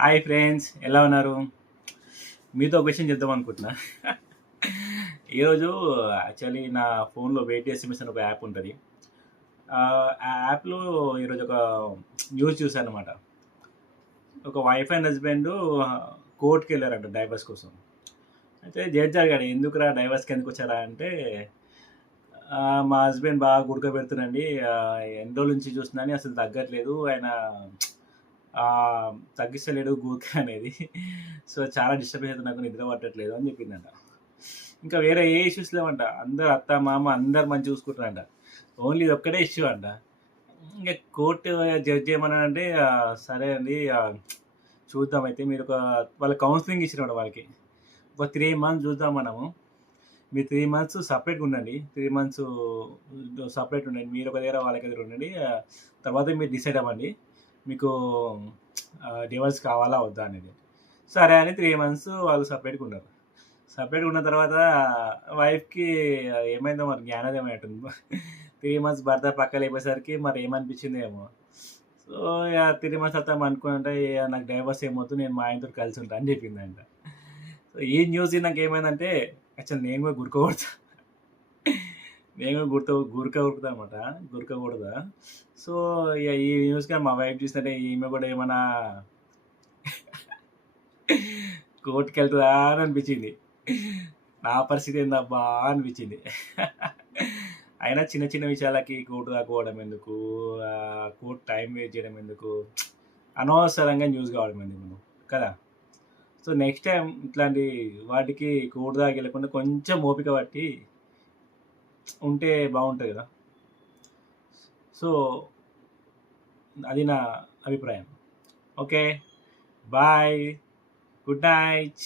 Hi friends, ఎలా ఉన్నారు? మీతో ఒక విషయం చెప్దాం అనుకుంటున్నా. ఈరోజు యాక్చువల్లీ నా ఫోన్లో వెయిట్ ఎస్ఎంఎస్ అని ఒక యాప్ ఉంటుంది. ఆ యాప్లో ఈరోజు ఒక న్యూస్ చూశాను అనమాట. ఒక వైఫ్ అండ్ హస్బెండ్ కోర్టుకి వెళ్ళారంట డైవర్స్ కోసం. అయితే జడ్జి అడిగాడు, ఎందుకురా డైవర్స్కి ఎందుకు వచ్చారా అంటే, మా హస్బెండ్ బాగా గురక పెడుతున్నాండి, ఎన్ని రోజుల నుంచి చూస్తున్నాని అసలు తగ్గట్లేదు, ఆయన తగ్గిస్తలేడు గురక అనేది. సో చాలా డిస్టర్బ్ అవుతుంది, నాకు నిద్ర పట్టట్లేదు అని చెప్పిందంట. ఇంకా వేరే ఏ ఇష్యూస్ లేవంట, అందరు అత్త మామ అందరు మంచి చూసుకుంటారంట. ఓన్లీ ఇది ఒక్కటే ఇష్యూ అంట. ఇంకా కోర్టు జడ్జ్ ఏమన్నాడంటే, సరే అండి, చూద్దాం, అయితే మీరు వాళ్ళ కౌన్సిలింగ్ ఇచ్చినాడు వాళ్ళకి. ఒక 3 months చూద్దాం మనము, మీరు 3 months సపరేట్గా ఉండండి, 3 months సపరేట్ ఉండండి, మీరు ఒక దగ్గర వాళ్ళకి దగ్గర ఉండండి, తర్వాత మీరు డిసైడ్ అవ్వండి మీకు డివోర్స్ కావాలా వద్దా అనేది. సరే అని 3 months వాళ్ళు సపరేట్గా ఉన్నారు. సపరేట్గా ఉన్న తర్వాత వైఫ్కి ఏమైందో మరి, జ్ఞానోదయం అయినట్టుంది. 3 months భర్త పక్కన లేపేసరికి మరి ఏమనిపించింది ఏమో. సో ఇక 3 months తర్వాత అనుకుంటే, నాకు డైవర్స్ ఏమవుతుంది, నేను మా ఆయనతో కలిసి ఉంటా అని చెప్పిందంట. సో ఈ న్యూస్ నాకు ఏమైందంటే, యాక్చువల్ నేను కూడా గురకకూడదు, నేను గురక ఉరుకుతా అనమాట, గురకకూడదా. సో ఇక ఈ న్యూస్ కానీ మా వైఫ్ చూస్తుంటే, ఈమె కూడా ఏమైనా కోర్టుకి వెళ్తుందా అని అనిపించింది. నా పరిస్థితి ఏందబ్బా అనిపించింది. అయినా చిన్న చిన్న విషయాలకి కోర్టు దాకోవడం ఎందుకు, కోర్టు టైం వేస్ట్ చేయడం ఎందుకు, అనవసరంగా న్యూస్ కావడం ఎందుకు మనం కదా. సో నెక్స్ట్ టైం ఇట్లాంటి వాటికి కోర్టు దాకా వెళ్ళకుండా కొంచెం ఓపిక పట్టి ఉంటే బాగుంటుంది కదా. సో అది నా అభిప్రాయం. Okay, bye, good night.